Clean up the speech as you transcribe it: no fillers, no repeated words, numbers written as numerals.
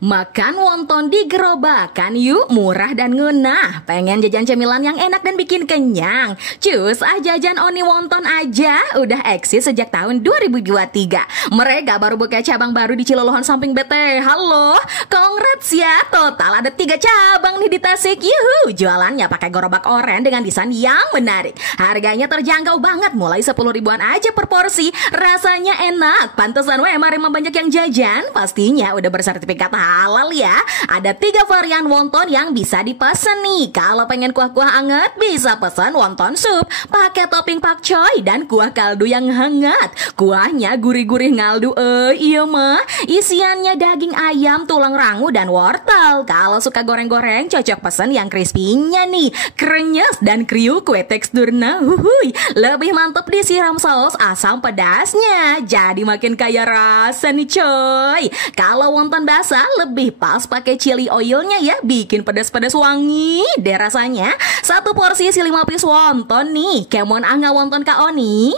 Makan wonton di gerobakan yuk, murah dan ngenah. Pengen jajan cemilan yang enak dan bikin kenyang? Cus jajan Oni Wonton aja. Udah eksis sejak tahun 2023. Mereka baru buka cabang baru di Cilolohan samping BT. Halo, congrats ya. Total ada 3 cabang nih di Tasik. Yuhu, jualannya pakai gerobak oren dengan desain yang menarik. Harganya terjangkau banget, mulai 10 ribuan aja per porsi. Rasanya enak, pantesan emang banyak yang jajan. Pastinya udah bersertifikat halal ya. Ada 3 varian wonton yang bisa dipesan nih. Kalau pengen kuah-kuah anget, bisa pesan wonton sup pakai topping pakcoy dan kuah kaldu yang hangat. Kuahnya gurih-gurih ngaldu. Iya mah, isiannya daging ayam, tulang rangu dan wortel. Kalau suka goreng-goreng, cocok pesan yang crispy-nya nih, krenyes dan kriuk kue teksturnya. Lebih mantep disiram saus asam pedasnya, jadi makin kaya rasa nih coy. Kalau wonton basah lebih pas pakai chili oilnya ya, bikin pedas-pedas wangi deh rasanya. Satu porsi isi 5 piece wonton nih. Kemon angga wonton Kak Oni.